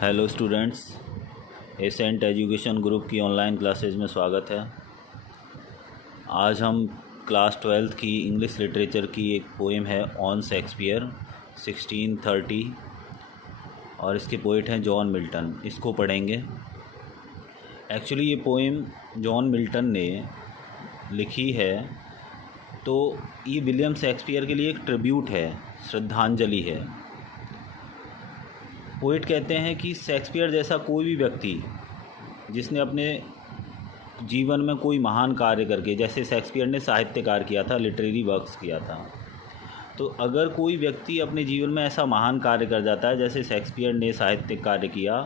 Hello students, Ascent Education Group की online classes में स्वागत है। आज हम क्लास 12th की इंग्लिश लिटरेचर की एक पोएम है ऑन शेक्सपियर 1630 और इसके पोइट हैं जॉन मिल्टन। इसको पढ़ेंगे। एक्चुअली ये पोएम जॉन मिल्टन ने लिखी है, तो ये विलियम शेक्सपियर के लिए एक ट्रिब्यूट है, श्रद्धांजलि है। पोइट कहते हैं कि शेक्सपियर जैसा कोई भी व्यक्ति जिसने अपने जीवन में कोई महान कार्य करके, जैसे शेक्सपियर ने साहित्य कार्य किया था, लिटरेरी वर्क्स किया था, तो अगर कोई व्यक्ति अपने जीवन में ऐसा महान कार्य कर जाता है जैसे शेक्सपियर ने साहित्यिक कार्य किया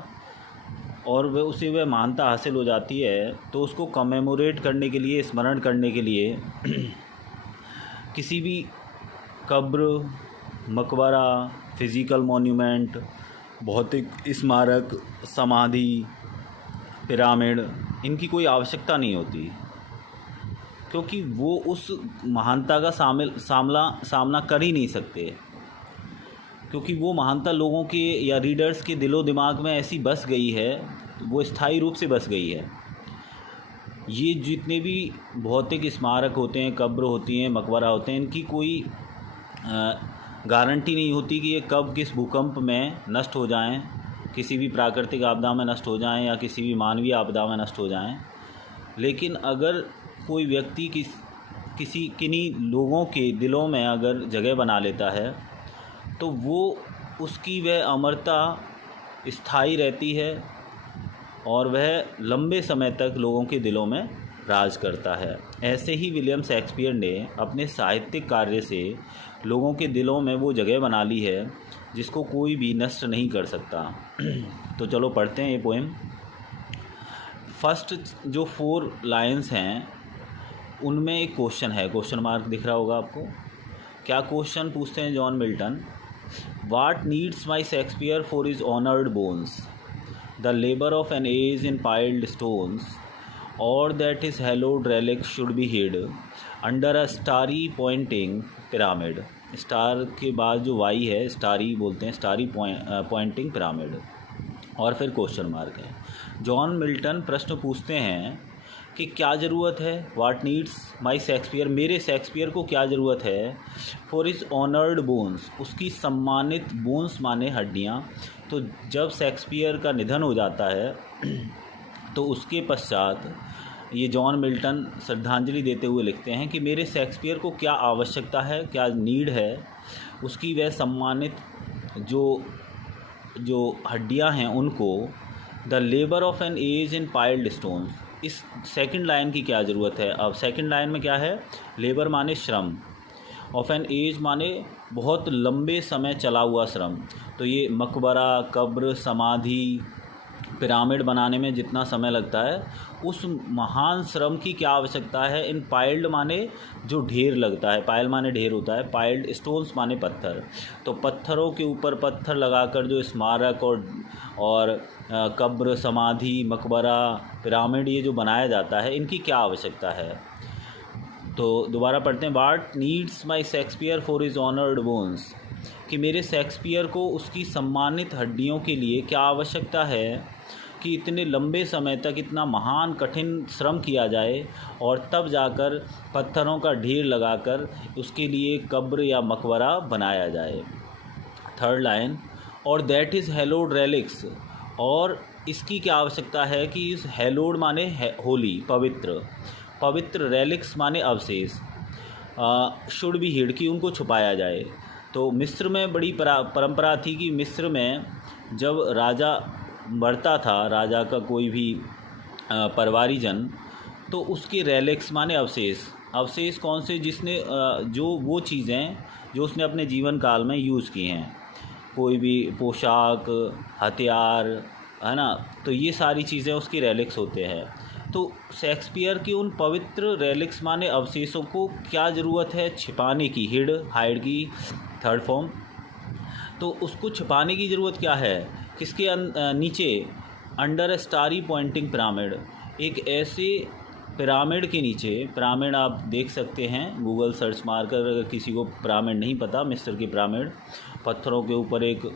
और वह महानता हासिल हो जाती है, तो उसको कमेमोरेट करने के लिए, स्मरण करने के लिए किसी भी कब्र, मकबरा, फिज़िकल मॉन्यूमेंट, भौतिक स्मारक, समाधि, पिरामिड, इनकी कोई आवश्यकता नहीं होती, क्योंकि वो उस महानता का सामना कर ही नहीं सकते, क्योंकि वो महानता लोगों के या रीडर्स के दिलो दिमाग में ऐसी बस गई है, वो स्थायी रूप से बस गई है। ये जितने भी भौतिक स्मारक होते हैं, कब्र होती हैं, मकबरा होते हैं, इनकी कोई गारंटी नहीं होती कि ये कब किस भूकंप में नष्ट हो जाएं, किसी भी प्राकृतिक आपदा में नष्ट हो जाएं या किसी भी मानवीय आपदा में नष्ट हो जाएं। लेकिन अगर कोई व्यक्ति किन्हीं लोगों के दिलों में अगर जगह बना लेता है, तो वो उसकी वह अमरता स्थायी रहती है और वह लंबे समय तक लोगों के दिलों में राज करता है। ऐसे ही विलियम शेक्सपियर ने अपने साहित्यिक कार्य से लोगों के दिलों में वो जगह बना ली है जिसको कोई भी नष्ट नहीं कर सकता। तो चलो पढ़ते हैं ये पोएम। फर्स्ट जो 4 लाइन्स हैं उनमें एक क्वेश्चन है, क्वेश्चन मार्क दिख रहा होगा आपको। क्या क्वेश्चन पूछते हैं John Milton? What needs my Shakespeare for his honoured bones, the labour of an age in piled stones, or that his hallowed relics should be hid under a starry pointing pyramid। Star के बाद जो Y है, starry बोलते हैं, starry pointing pyramid. और फिर question mark है। John Milton प्रश्न पूछते हैं कि क्या ज़रूरत है, व्हाट नीड्स माई शेक्सपियर, मेरे शेक्सपियर को क्या ज़रूरत है, फॉर हिज ऑनर्ड बोन्स, उसकी सम्मानित, बोन्स माने हड्डियाँ। तो जब शेक्सपियर का निधन हो जाता है तो उसके पश्चात ये जॉन मिल्टन श्रद्धांजलि देते हुए लिखते हैं कि मेरे शेक्सपियर को क्या आवश्यकता है, क्या नीड है, उसकी वह सम्मानित जो हड्डियां हैं उनको, the labour of an age in piled stones. इस सेकंड लाइन की क्या ज़रूरत है? अब सेकंड लाइन में क्या है? लेबर माने श्रम, ऑफ एन एज माने बहुत लंबे समय चला हुआ श्रम। तो ये मकबरा, कब्र, समाधि, पिरामिड बनाने में जितना समय लगता है, उस महान श्रम की क्या आवश्यकता है? इन पाइल्ड माने जो ढेर लगता है, पाइल माने ढेर होता है, पाइल्ड स्टोन्स माने पत्थर। तो पत्थरों के ऊपर पत्थर लगाकर जो स्मारक और कब्र, समाधि, मकबरा, पिरामिड ये जो बनाया जाता है, इनकी क्या आवश्यकता है? तो दोबारा पढ़ते हैं। What needs my Shakespeare for his honoured bones, कि मेरे शेक्सपियर को उसकी सम्मानित हड्डियों के लिए क्या आवश्यकता है कि इतने लंबे समय तक इतना महान कठिन श्रम किया जाए और तब जाकर पत्थरों का ढेर लगाकर उसके लिए कब्र या मकबरा बनाया जाए। थर्ड लाइन, और दैट इज़ हैलोड रेलिक्स, और इसकी क्या आवश्यकता है कि इस हैलोड माने होली, पवित्र, पवित्र, रेलिक्स माने अवशेष, शुड बी हिड, की उनको छुपाया जाए। तो मिस्र में बड़ी परंपरा थी कि मिस्र में जब राजा मरता था, राजा का कोई भी परिवारीजन, तो उसके रेलिक्स माने अवशेष, अवशेष कौन से? जिसने जो वो चीज़ें जो उसने अपने जीवन काल में यूज़ की हैं, कोई भी पोशाक, हथियार, है ना, तो ये सारी चीज़ें उसकी रेलिक्स होते हैं। तो शेक्सपियर की उन पवित्र रेलिक्स माने अवशेषों को क्या ज़रूरत है? छिपाने की, हिड, हाइड की थर्ड फॉर्म। तो उसको छिपाने की ज़रूरत क्या है? किसके नीचे? अंडर ए स्टारी पॉइंटिंग पिरामिड, एक ऐसे पिरामिड के नीचे। पिरामिड आप देख सकते हैं गूगल सर्च मारकर, अगर किसी को पिरामिड नहीं पता, मिस्र के पिरामिड, पत्थरों के ऊपर एक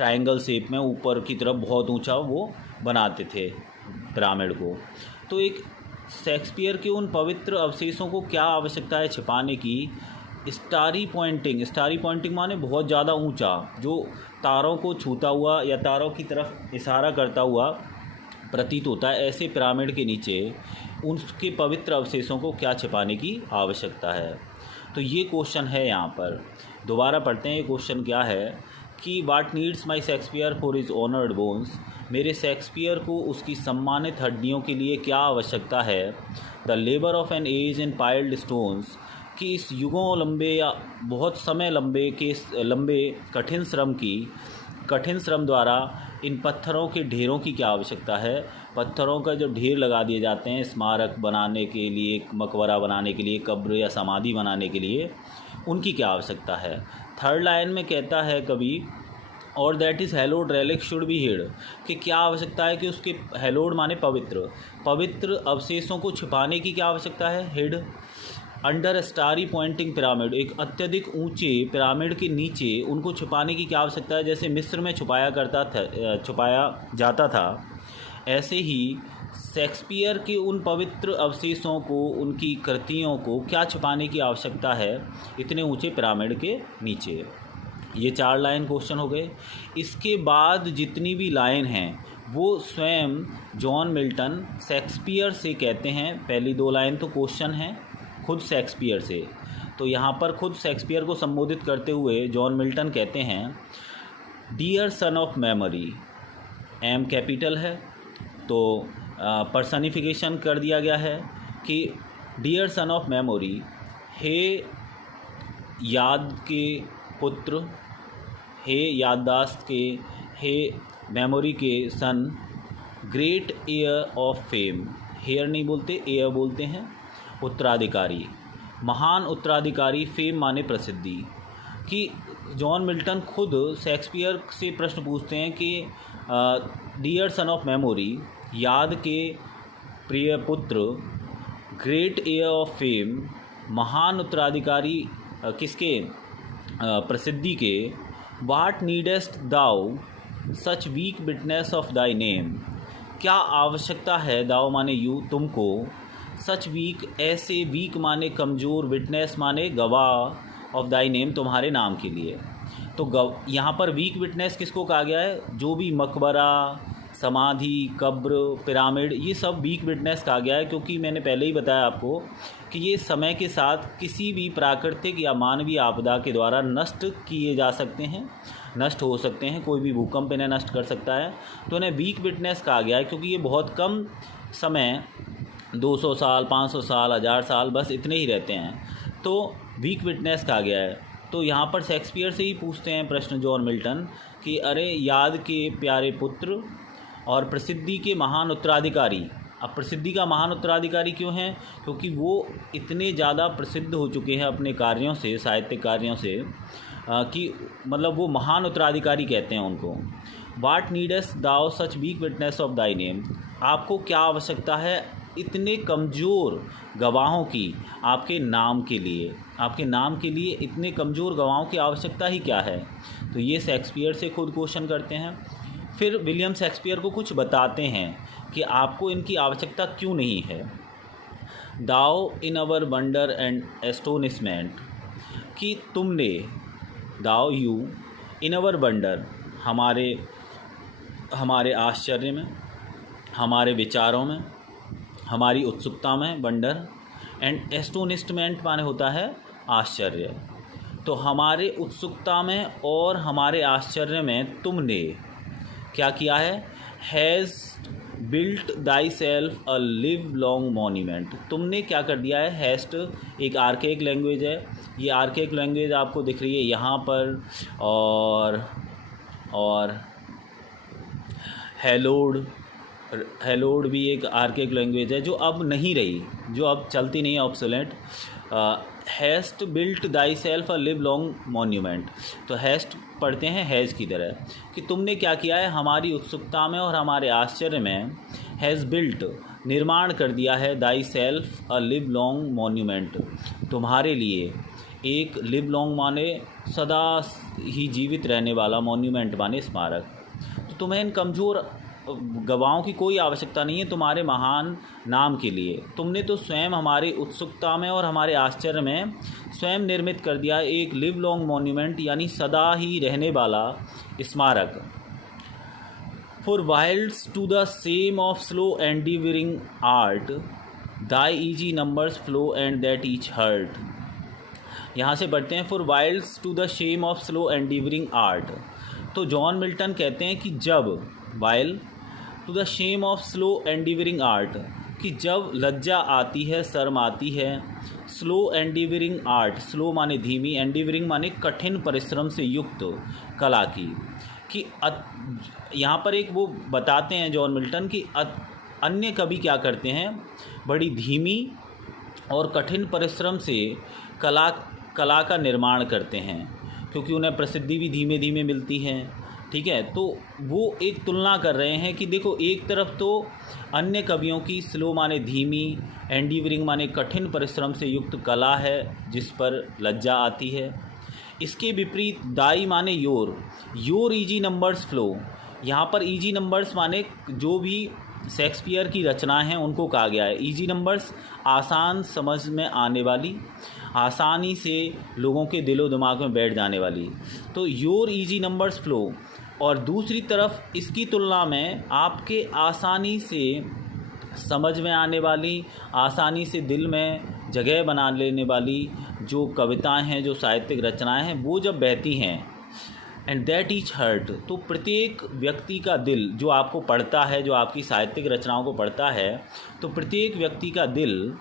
ट्रायंगल शेप में ऊपर की तरफ बहुत ऊंचा वो बनाते थे पिरामिड को। तो एक शेक्सपियर के उन पवित्र अवशेषों को क्या आवश्यकता है छिपाने की? स्टारी पॉइंटिंग माने बहुत ज़्यादा ऊंचा, जो तारों को छूता हुआ या तारों की तरफ इशारा करता हुआ प्रतीत होता है, ऐसे पिरामिड के नीचे उनके पवित्र अवशेषों को क्या छिपाने की आवश्यकता है? तो ये क्वेश्चन है यहाँ पर। दोबारा पढ़ते हैं ये क्वेश्चन क्या है कि what needs my Shakespeare for his honoured bones, मेरे शेक्सपियर को उसकी सम्मानित हड्डियों के लिए क्या आवश्यकता है? The labour of an age in piled stones, कि इस युगों लंबे या बहुत समय लंबे कठिन श्रम द्वारा इन पत्थरों के ढेरों की क्या आवश्यकता है? पत्थरों का जो ढेर लगा दिए जाते हैं स्मारक बनाने के लिए, मकबरा बनाने के लिए, कब्र या समाधि बनाने के लिए, उनकी क्या आवश्यकता है? थर्ड लाइन में कहता है कवि, और that is haloed relic should be hid, कि क्या आवश्यकता है कि उसके हेलोड माने पवित्र अवशेषों को छिपाने की क्या आवश्यकता है? Hid under starry pointing pyramid, एक अत्यधिक ऊंचे पिरामिड के नीचे उनको छुपाने की क्या आवश्यकता है? जैसे मिस्र में छुपाया जाता था, ऐसे ही शेक्सपियर के उन पवित्र अवशेषों को, उनकी कृतियों को क्या छुपाने की आवश्यकता है इतने ऊंचे पिरामिड के नीचे? ये 4 लाइन क्वेश्चन हो गए। इसके बाद जितनी भी लाइन हैं वो स्वयं जॉन मिल्टन शेक्सपियर से कहते हैं। पहली 2 लाइन तो क्वेश्चन हैं खुद शेक्सपियर से, तो यहाँ पर खुद शेक्सपियर को संबोधित करते हुए जॉन मिल्टन कहते हैं, dear son of memory, M capital है तो पर्सनिफिकेशन कर दिया गया है कि डियर सन ऑफ मेमोरी, हे याद के पुत्र, हे याददाश्त के, हे मेमोरी के son, great heir of fame, hair नहीं बोलते एयर बोलते हैं, उत्तराधिकारी, महान उत्तराधिकारी, फेम माने प्रसिद्धि। कि जॉन मिल्टन खुद शेक्सपियर से प्रश्न पूछते हैं कि डियर सन ऑफ मेमोरी, याद के प्रिय पुत्र, ग्रेट एयर ऑफ फेम, महान उत्तराधिकारी किसके? प्रसिद्धि के, what needest thou such weak witness of thy name, क्या आवश्यकता है? दाउ माने यू, तुमको, सच वीक ऐसे, वीक माने कमज़ोर, विटनेस माने गवाह, ऑफ दाई नेम तुम्हारे नाम के लिए। तो यहाँ पर वीक विटनेस किसको कहा गया है? जो भी मकबरा, समाधि, कब्र, पिरामिड, ये सब वीक विटनेस कहा गया है, क्योंकि मैंने पहले ही बताया आपको कि ये समय के साथ किसी भी प्राकृतिक या मानवीय आपदा के द्वारा नष्ट किए जा सकते हैं, नष्ट हो सकते हैं। कोई भी भूकंप इन्हें नष्ट कर सकता है, तो इन्हें वीक विटनेस कहा गया है, क्योंकि ये बहुत कम समय, 200 साल, 500 साल, 1000 साल, बस इतने ही रहते हैं, तो वीक विटनेस कहा गया है। तो यहाँ पर शेक्सपियर से ही पूछते हैं प्रश्न जॉन मिल्टन कि अरे याद के प्यारे पुत्र और प्रसिद्धि के महान उत्तराधिकारी। अब प्रसिद्धि का महान उत्तराधिकारी क्यों हैं? क्योंकि वो इतने ज़्यादा प्रसिद्ध हो चुके हैं अपने कार्यों से, साहित्यिक कार्यों से, कि मतलब वो महान उत्तराधिकारी कहते हैं उनको। What needest thou such weak witness of thy name, आपको क्या आवश्यकता है इतने कमज़ोर गवाहों की आपके नाम के लिए? आपके नाम के लिए इतने कमज़ोर गवाहों की आवश्यकता ही क्या है? तो ये शेक्सपियर से खुद क्वेश्चन करते हैं। फिर विलियम शेक्सपियर को कुछ बताते हैं कि आपको इनकी आवश्यकता क्यों नहीं है। दाउ इन अवर वंडर एंड एस्टोनिशमेंट, कि तुमने, दाउ यू, इन अवर वंडर, हमारे आश्चर्य में, हमारे विचारों में, हमारी उत्सुकता में, वंडर, एंड एस्टोनिशमेंट माने होता है आश्चर्य। तो हमारे उत्सुकता में और हमारे आश्चर्य में तुमने क्या किया है? Has built thy self a live long monument, तुमने क्या कर दिया है? हैस्ट एक आर्केक लैंग्वेज है, ये आर्केक लैंग्वेज आपको दिख रही है यहाँ पर, और हेलोड भी एक आर्केक लैंग्वेज है जो अब नहीं रही, जो अब चलती नहीं है, obsolete. Heist built thy self a live long monument, तो हैस्ट पढ़ते हैं हैज़ की तरह, कि तुमने क्या किया है? हमारी उत्सुकता में और हमारे आश्चर्य में हैज़ बिल्ट, निर्माण कर दिया है, thy self a live long monument, तुम्हारे लिए एक लिव लॉन्ग माने सदा ही जीवित रहने वाला, मॉन्यूमेंट माने स्मारक। तो तुम्हें इन कमज़ोर गवाहों की कोई आवश्यकता नहीं है तुम्हारे महान नाम के लिए। तुमने तो स्वयं हमारी उत्सुकता में और हमारे आश्चर्य में स्वयं निर्मित कर दिया एक लिव लॉन्ग मॉन्यूमेंट, यानी सदा ही रहने वाला स्मारक। फॉर वाइल्ड्स to the shame of slow endeavouring art thy easy numbers flow and that each heart. यहाँ से बढ़ते हैं, फॉर वाइल्ड्स to the shame of slow endeavouring art. तो जॉन मिल्टन कहते हैं कि जब, while to the shame of slow endeavouring art, कि जब लज्जा आती है, शर्म आती है, स्लो एंडिवरिंग आर्ट, स्लो माने धीमी, एंडिवरिंग माने कठिन परिश्रम से युक्त कला की, कि यहाँ पर एक वो बताते हैं जॉन मिल्टन कि अन्य कवि क्या करते हैं, बड़ी धीमी और कठिन परिश्रम से कला का निर्माण करते हैं, क्योंकि उन्हें प्रसिद्धि भी धीमे धीमे मिलती है। ठीक है, तो वो एक तुलना कर रहे हैं कि देखो, एक तरफ तो अन्य कवियों की स्लो माने धीमी, एंडिवरिंग माने कठिन परिश्रम से युक्त कला है जिस पर लज्जा आती है। इसके विपरीत दाई माने योर ईजी नंबर्स फ्लो। यहाँ पर ईजी नंबर्स माने जो भी शेक्सपियर की रचनाएं हैं उनको कहा गया है। ईजी नंबर्स आसान समझ में आने वाली, आसानी से लोगों के दिलो दिमाग में बैठ जाने वाली, तो योर ईजी नंबर्स फ्लो। और दूसरी तरफ इसकी तुलना में आपके आसानी से समझ में आने वाली, आसानी से दिल में जगह बना लेने वाली जो कविताएं हैं, जो साहित्यिक रचनाएं हैं, वो जब बहती हैं, एंड दैट ईच हर्ट, तो प्रत्येक व्यक्ति का दिल जो आपको पढ़ता है, जो आपकी साहित्यिक रचनाओं को पढ़ता है, तो प्रत्येक व्यक्ति का दिल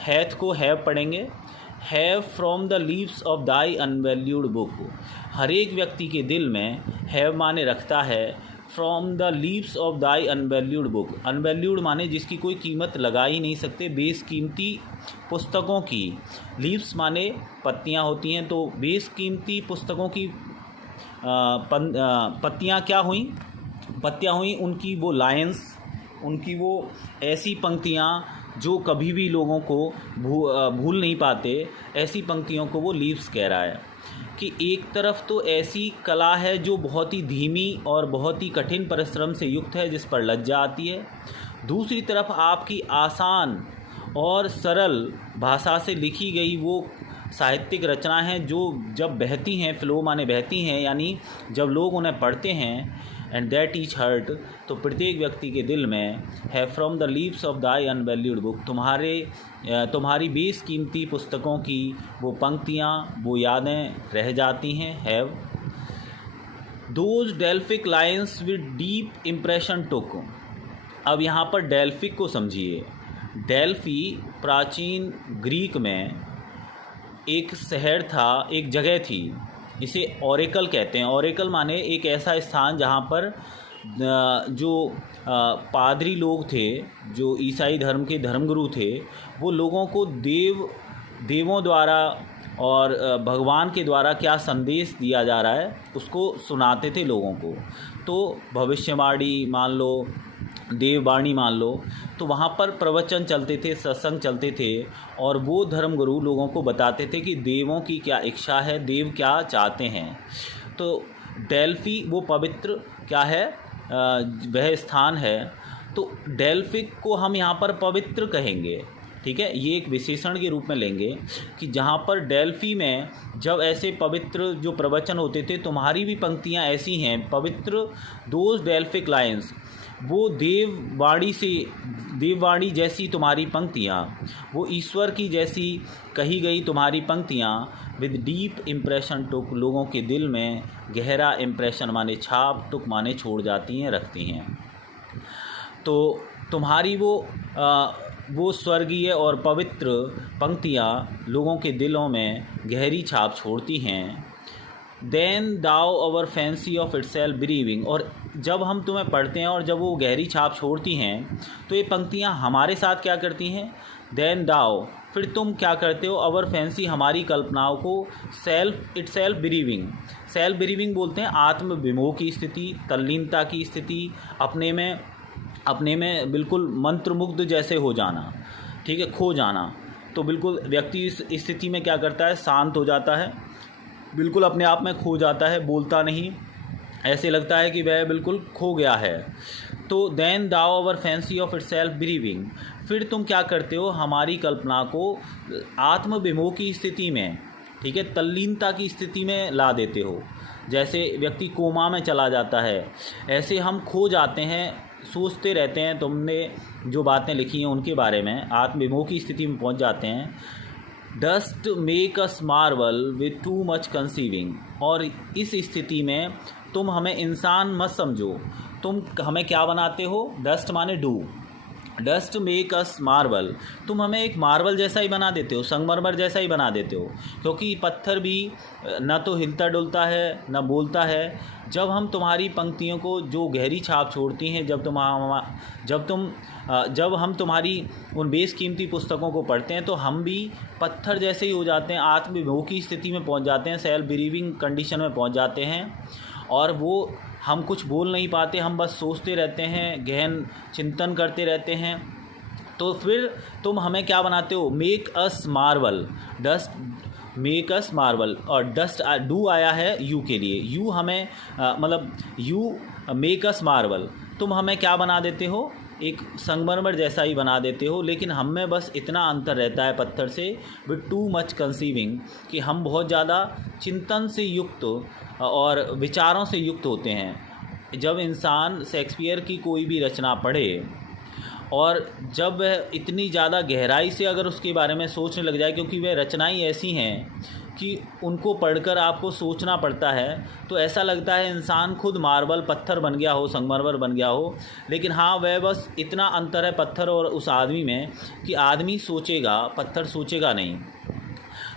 हैथ को हैव पढ़ेंगे, have from the leaves of thy unvalued book. हर एक व्यक्ति के दिल में हैव माने रखता है, from the leaves of thy unvalued book. Unvalued माने जिसकी कोई कीमत लगा ही नहीं सकते, बेशकीमती पुस्तकों की। लीव्स माने पत्तियां होती हैं, तो बेशकीमती पुस्तकों की पत्तियां क्या हुई, पत्तियां हुई उनकी वो लाइन्स, उनकी वो ऐसी पंक्तियां जो कभी भी लोगों को भूल नहीं पाते, ऐसी पंक्तियों को वो लीव्स कह रहा है। कि एक तरफ तो ऐसी कला है जो बहुत ही धीमी और बहुत ही कठिन परिश्रम से युक्त है जिस पर लज्जा आती है, दूसरी तरफ आपकी आसान और सरल भाषा से लिखी गई वो साहित्यिक रचनाएं हैं जो जब बहती हैं, फ्लो माने बहती हैं, यानी जब लोग उन्हें पढ़ते हैं, एंड दैट ईच हर्ट, तो प्रत्येक व्यक्ति के दिल में है from the leaves of thy unvalued book, तुम्हारी बेशकीमती पुस्तकों की वो पंक्तियाँ, वो यादें रह जाती हैं। Have those Delphic lines with deep impression took. अब यहाँ पर डेल्फिक को समझिए। डेल्फी प्राचीन ग्रीक में एक शहर था, एक जगह थी, इसे ओरेकल कहते हैं। ओरेकल माने एक ऐसा स्थान जहाँ पर जो पादरी लोग थे, जो ईसाई धर्म के धर्मगुरु थे, वो लोगों को देवों द्वारा और भगवान के द्वारा क्या संदेश दिया जा रहा है उसको सुनाते थे लोगों को। तो भविष्यवाणी मान लो, देववाणी मान लो, तो वहाँ पर प्रवचन चलते थे, सत्संग चलते थे, और वो धर्मगुरु लोगों को बताते थे कि देवों की क्या इच्छा है, देव क्या चाहते हैं। तो डेल्फी वो पवित्र क्या है, वह स्थान है। तो डेल्फिक को हम यहाँ पर पवित्र कहेंगे, ठीक है, ये एक विशेषण के रूप में लेंगे कि जहाँ पर डेल्फी में जब ऐसे पवित्र जो प्रवचन होते थे, तुम्हारी भी पंक्तियाँ ऐसी हैं पवित्र, दोज डेल्फिक लाइन्स, वो देववाणी जैसी तुम्हारी पंक्तियाँ, वो ईश्वर की जैसी कही गई तुम्हारी पंक्तियाँ, विद डीप इम्प्रेशन टुक, लोगों के दिल में गहरा इम्प्रेशन माने छाप, टुक माने छोड़ जाती हैं, रखती हैं। तो तुम्हारी वो स्वर्गीय और पवित्र पंक्तियाँ लोगों के दिलों में गहरी छाप छोड़ती हैं। Then thou our fancy of itself believing, और जब हम तुम्हें पढ़ते हैं और जब वो गहरी छाप छोड़ती हैं, तो ये पंक्तियाँ हमारे साथ क्या करती हैं, देन दाओ, फिर तुम क्या करते हो, अवर फैंसी, हमारी कल्पनाओं को, सेल्फ बिलीविंग बोलते हैं आत्मविमोह की स्थिति, तल्लीनता की स्थिति, अपने में बिल्कुल मंत्रमुग्ध जैसे हो जाना, ठीक है, खो जाना। तो बिल्कुल व्यक्ति इस स्थिति में क्या करता है, शांत हो जाता है, बिल्कुल अपने आप में खो जाता है, बोलता नहीं, ऐसे लगता है कि वह बिल्कुल खो गया है। तो then thou our fancy of itself bereaving, फिर तुम क्या करते हो, हमारी कल्पना को आत्मविमोह की स्थिति में, ठीक है, तल्लीनता की स्थिति में ला देते हो। जैसे व्यक्ति कोमा में चला जाता है, ऐसे हम खो जाते हैं, सोचते रहते हैं, तुमने जो बातें लिखी हैं उनके बारे में, आत्मविमोह की स्थिति में पहुंच जाते हैं। Dust make us Marvel with too much conceiving, और इस स्थिति में तुम हमें इंसान मत समझो, तुम हमें क्या बनाते हो, डस्ट माने do, dust make us marble, तुम हमें एक मार्बल जैसा ही बना देते हो, संगमरमर जैसा ही बना देते हो, क्योंकि पत्थर भी न तो हिलता डुलता है न बोलता है। जब हम तुम्हारी पंक्तियों को जो गहरी छाप छोड़ती हैं, जब हम तुम्हारी उन बेशकीमती पुस्तकों को पढ़ते हैं, तो हम भी पत्थर जैसे ही हो जाते हैं, आत्मविमोह की स्थिति में पहुंच जाते हैं, सेल्फ बिलीविंग कंडीशन में पहुंच जाते हैं, और वो हम कुछ बोल नहीं पाते, हम बस सोचते रहते हैं, गहन चिंतन करते रहते हैं। तो फिर तुम हमें क्या बनाते हो, make us Marvel, dust make us Marvel, और डस्ट डू आया है यू के लिए, यू हमें मतलब यू मेक अस मार्वल, तुम हमें क्या बना देते हो, एक संगमरमर जैसा ही बना देते हो, लेकिन हम में बस इतना अंतर रहता है पत्थर से, विद टू मच कंसीविंग, कि हम बहुत ज़्यादा चिंतन से युक्त और विचारों से युक्त होते हैं। जब इंसान शेक्सपियर की कोई भी रचना पढ़े और जब वह इतनी ज़्यादा गहराई से अगर उसके बारे में सोचने लग जाए, क्योंकि वह रचनाएं ऐसी हैं कि उनको पढ़कर आपको सोचना पड़ता है, तो ऐसा लगता है इंसान खुद मार्बल पत्थर बन गया हो, संगमरमर बन गया हो। लेकिन हाँ, वह बस इतना अंतर है पत्थर और उस आदमी में कि आदमी सोचेगा, पत्थर सोचेगा नहीं।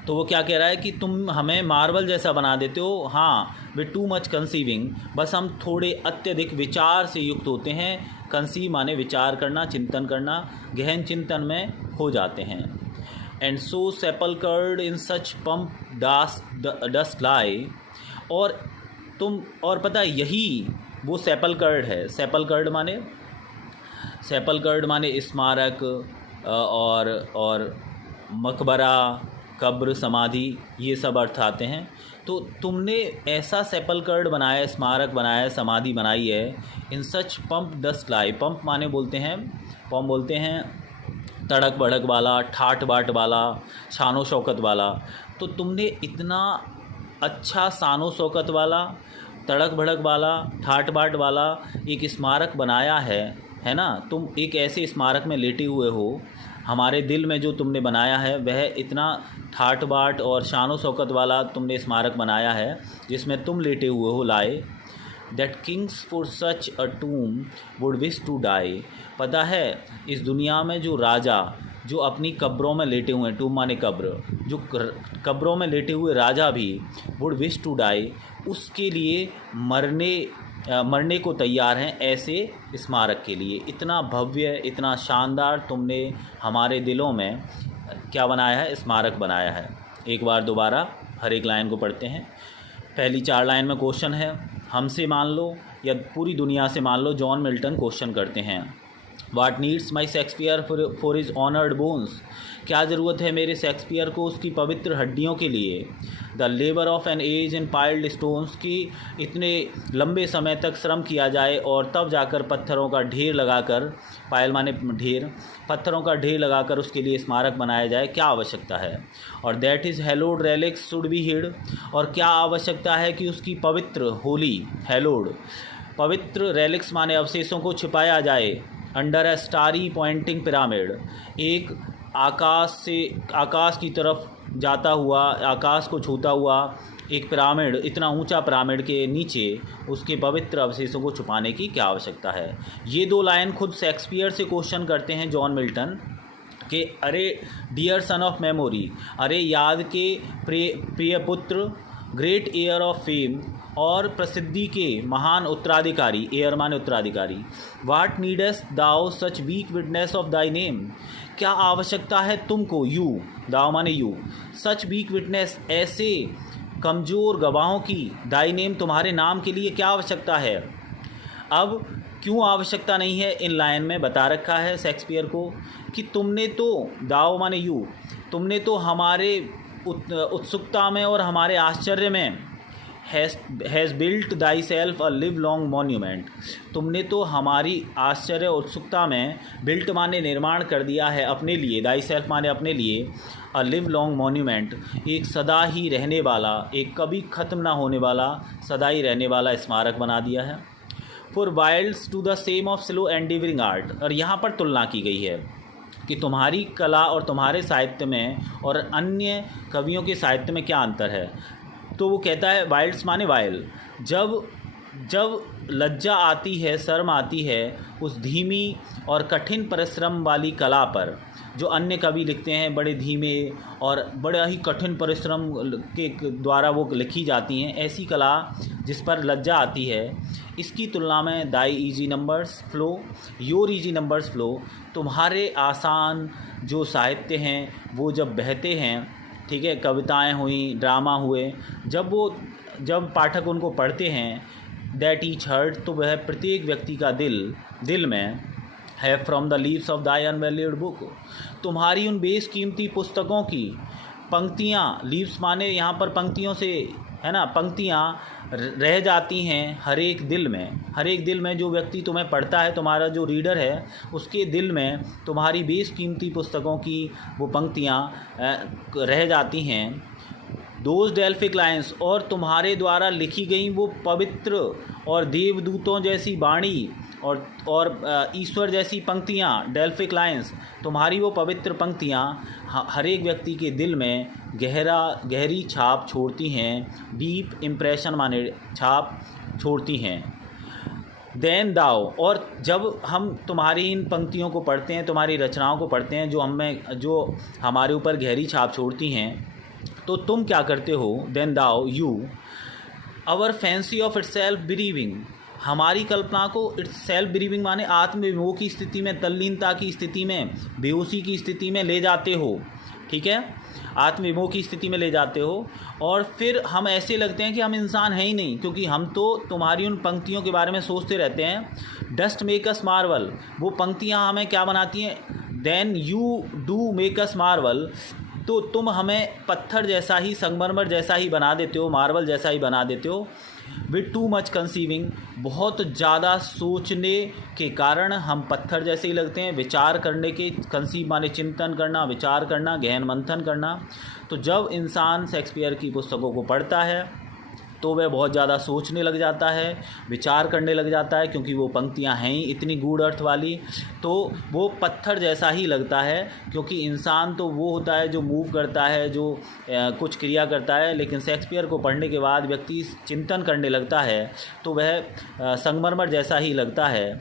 तो वो क्या कह रहा है कि तुम हमें मार्बल जैसा बना देते हो, हाँ, विद टू मच कंसीविंग, बस हम थोड़े अत्यधिक विचार से युक्त होते हैं। कंसीव माने विचार करना, चिंतन करना, गहन चिंतन में खो जाते हैं। And so sepulchred in such pomp dost lie, और पता है यही वो सेपल्कर्ड है। सेपल्कर्ड माने स्मारक और मकबरा, कब्र, समाधि, ये सब अर्थ आते हैं। तो तुमने ऐसा सेपल्कर्ड बनाया, स्मारक बनाया, समाधि बनाई है, इन सच पंप डस्ट लाई, पंप माने बोलते हैं तड़क भड़क वाला, ठाट बाट वाला, शानो शौकत वाला। तो तुमने इतना अच्छा शानो शौकत वाला, तड़क भड़क वाला, ठाट बाट वाला एक स्मारक बनाया है ना। तुम एक ऐसे स्मारक में लेटे हुए हो, हमारे दिल में जो तुमने बनाया है वह इतना ठाट बाट और शानो शौकत वाला तुमने स्मारक बनाया है, जिसमें तुम लेटे हुए हो लाए। That kings for such a tomb would wish to die, पता है इस दुनिया में जो राजा जो अपनी कब्रों में लेटे हुए हैं, टूम माने कब्र, जो कब्रों में लेटे हुए राजा भी वुड विश टू डाई, उसके लिए मरने को तैयार हैं, ऐसे स्मारक के लिए। इतना भव्य, इतना शानदार तुमने हमारे दिलों में क्या बनाया है, स्मारक बनाया है। एक बार दोबारा हर एक लाइन को पढ़ते हैं। पहली 4 लाइन में क्वेश्चन है, हमसे मान लो या पूरी दुनिया से मान लो। जॉन मिल्टन क्वेश्चन करते हैं, what needs my Shakespeare for his honoured bones, क्या ज़रूरत है मेरे शेक्सपियर को उसकी पवित्र हड्डियों के लिए। The labour of an age in piled stones, की इतने लंबे समय तक श्रम किया जाए और तब जाकर पत्थरों का ढेर लगाकर, पायल माने ढेर, पत्थरों का ढेर लगाकर उसके लिए स्मारक बनाया जाए, क्या आवश्यकता है। और that is haloed relics should be hid, और क्या आवश्यकता है कि उसकी पवित्र, होली, हेलोड, पवित्र रेलिक्स माने अवशेषों को छिपाया जाए, अंडर ए स्टारी पॉइंटिंग पिरामिड, एक आकाश की तरफ जाता हुआ, आकाश को छूता हुआ एक पिरामिड, इतना ऊंचा पिरामिड के नीचे उसके पवित्र अवशेषों को छुपाने की क्या आवश्यकता है। ये 2 लाइन खुद शेक्सपियर से क्वेश्चन करते हैं जॉन मिल्टन कि अरे डियर सन ऑफ मेमोरी, अरे याद के प्रिय पुत्र, ग्रेट एयर ऑफ फेम, और प्रसिद्धि के महान उत्तराधिकारी, एयर माने उत्तराधिकारी, what needst thou such weak witness of thy name, क्या आवश्यकता है तुमको, यू, दाओ माने यू, सच वीक विटनेस, ऐसे कमज़ोर गवाहों की, दाई नेम तुम्हारे नाम के लिए क्या आवश्यकता है। अब क्यों आवश्यकता नहीं है, इन लाइन में बता रखा है शेक्सपियर को कि तुमने तो, दाओ माने यू, तुमने तो हमारे उत्सुकता में और हमारे आश्चर्य में has built thy self a live long monument, तुमने तो हमारी आश्चर्य उत्सुकता में बिल्ट माने निर्माण कर दिया है अपने लिए, दाई सेल्फ माने अपने लिए, अ लिव लॉन्ग मॉन्यूमेंट एक सदा ही रहने वाला, एक कभी ख़त्म ना होने वाला, सदा ही रहने वाला स्मारक बना दिया है। फॉर वाइल्ड्स to the shame of slow endeavouring art, और यहाँ पर तुलना की गई है कि तुम्हारी कला और तुम्हारे साहित्य में और अन्य कवियों के साहित्य में क्या अंतर है। तो वो कहता है वाइल्ड्स माने वाइल, जब लज्जा आती है, शर्म आती है उस धीमी और कठिन परिश्रम वाली कला पर, जो अन्य कवि लिखते हैं बड़े धीमे और बड़ा ही कठिन परिश्रम के द्वारा वो लिखी जाती हैं, ऐसी कला जिस पर लज्जा आती है, इसकी तुलना में thy easy numbers flow, your easy numbers flow, तुम्हारे आसान जो साहित्य हैं वो जब बहते हैं, ठीक है, कविताएं हुई, ड्रामा हुए, जब पाठक उनको पढ़ते हैं, दैट ईच हर्ट, तो वह प्रत्येक व्यक्ति का दिल में है, from the leaves of thy unvalued book, तुम्हारी उन बेशकीमती पुस्तकों की पंक्तियाँ, लीव्स माने यहाँ पर पंक्तियों से है ना, पंक्तियाँ रह जाती हैं हर एक दिल में जो व्यक्ति तुम्हें पढ़ता है, तुम्हारा जो रीडर है उसके दिल में तुम्हारी बेशकीमती पुस्तकों की वो पंक्तियाँ रह जाती हैं। दोज डेल्फिक लाइन्स, और तुम्हारे द्वारा लिखी गई वो पवित्र और देवदूतों जैसी वाणी और ईश्वर जैसी पंक्तियाँ, डेल्फिक लाइन्स, तुम्हारी वो पवित्र पंक्तियाँ हर एक व्यक्ति के दिल में गहरी छाप छोड़ती हैं, डीप इम्प्रेशन माने छाप छोड़ती हैं। देन दाओ, और जब हम तुम्हारी इन पंक्तियों को पढ़ते हैं, तुम्हारी रचनाओं को पढ़ते हैं जो हमारे ऊपर गहरी छाप छोड़ती हैं, तो तुम क्या करते हो, then thou you our fancy of itself believing, हमारी कल्पना को इट्स सेल्फ बिलीविंग माने आत्मविमोह की स्थिति में, तल्लीनता की स्थिति में, बेहोशी की स्थिति में ले जाते हो, ठीक है, आत्मविमोह की स्थिति में ले जाते हो, और फिर हम ऐसे लगते हैं कि हम इंसान हैं ही नहीं, क्योंकि हम तो तुम्हारी उन पंक्तियों के बारे में सोचते रहते हैं। डस्ट मेक अस मार्वल, वो पंक्तियाँ हमें क्या बनाती हैं, then you do make us marble, तो तुम हमें पत्थर जैसा ही, संगमरमर जैसा ही बना देते हो, मार्बल जैसा ही बना देते हो। विद टू मच कंसीविंग, बहुत ज़्यादा सोचने के कारण हम पत्थर जैसे ही लगते हैं, विचार करने के, कंसीव माने चिंतन करना, विचार करना, गहन मंथन करना। तो जब इंसान शेक्सपियर की पुस्तकों को पढ़ता है तो वह बहुत ज़्यादा सोचने लग जाता है, विचार करने लग जाता है, क्योंकि वो पंक्तियाँ हैं ही इतनी गूढ़ अर्थ वाली, तो वो पत्थर जैसा ही लगता है, क्योंकि इंसान तो वो होता है जो मूव करता है, जो कुछ क्रिया करता है, लेकिन शेक्सपियर को पढ़ने के बाद व्यक्ति चिंतन करने लगता है तो वह संगमरमर जैसा ही लगता है।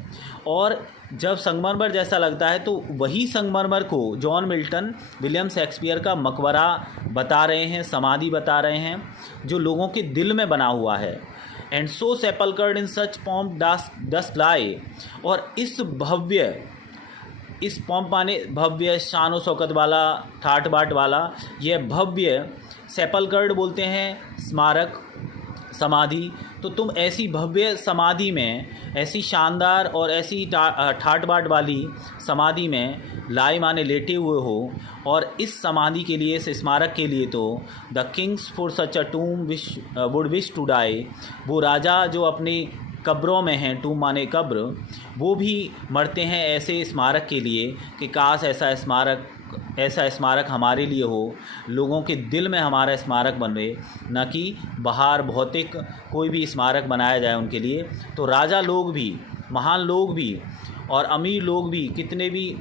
और जब संगमरमर जैसा लगता है तो वही संगमरमर को जॉन मिल्टन विलियम शेक्सपियर का मकबरा बता रहे हैं, समाधि बता रहे हैं, जो लोगों के दिल में बना हुआ है। And so sepulchred in such pomp dost lie, और इस पॉम्प माने भव्य, शान शौकत वाला, ठाट बाट वाला, यह भव्य, सेपल्कर्ड बोलते हैं स्मारक, समाधि, तो तुम ऐसी भव्य समाधि में, ऐसी शानदार और ऐसी ठाट बाट वाली समाधि में लाई माने लेटे हुए हो, और इस समाधि के लिए, इस स्मारक के लिए तो the kings for such a tomb would wish to die, वो राजा जो अपनी कब्रों में हैं, टूम माने कब्र, वो भी मरते हैं ऐसे स्मारक के लिए कि काश ऐसा स्मारक हमारे लिए हो, लोगों के दिल में हमारा स्मारक बने, न कि बाहर भौतिक कोई भी स्मारक बनाया जाए उनके लिए। तो राजा लोग भी, महान लोग भी और अमीर लोग भी, कितने भी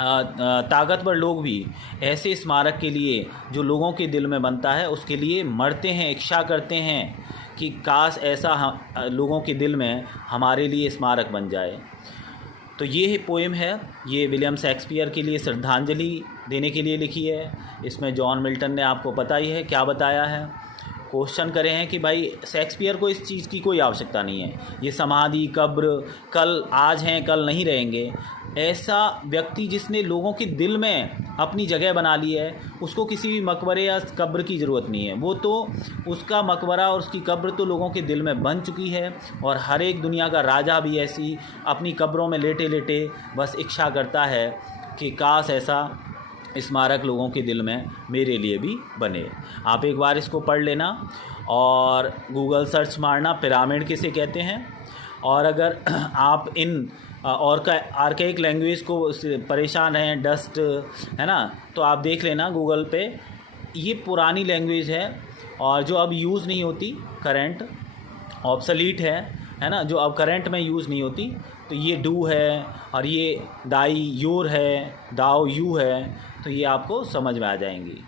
ताकतवर लोग भी ऐसे स्मारक के लिए जो लोगों के दिल में बनता है उसके लिए मरते हैं, इच्छा करते हैं कि काश ऐसा लोगों के दिल में हमारे लिए स्मारक बन जाए। तो ये पोएम है, ये विलियम शेक्सपियर के लिए श्रद्धांजलि देने के लिए लिखी है। इसमें जॉन मिल्टन ने आपको पता ही है क्या बताया है। क्वेश्चन करे हैं कि भाई शेक्सपियर को इस चीज़ की कोई आवश्यकता नहीं है, ये समाधि, कब्र कल आज हैं कल नहीं रहेंगे, ऐसा व्यक्ति जिसने लोगों के दिल में अपनी जगह बना ली है, उसको किसी भी मकबरे या कब्र की ज़रूरत नहीं है। वो तो, उसका मकबरा और उसकी कब्र तो लोगों के दिल में बन चुकी है, और हर एक दुनिया का राजा भी ऐसी अपनी कब्रों में लेटे लेटे बस इच्छा करता है कि काश ऐसा स्मारक लोगों के दिल में मेरे लिए भी बने। आप एक बार इसको पढ़ लेना और गूगल सर्च मारना पिरामिड किसे कहते हैं। और अगर आप इन और का आर्काइक लैंग्वेज को परेशान हैं, डस्ट है ना, तो आप देख लेना गूगल पे, ये पुरानी लैंग्वेज है और जो अब यूज़ नहीं होती, करंट ऑब्सलीट है ना, जो अब करंट में यूज़ नहीं होती। तो ये डू है और ये दाई योर है, दाओ यू है, तो ये आपको समझ में आ जाएंगी।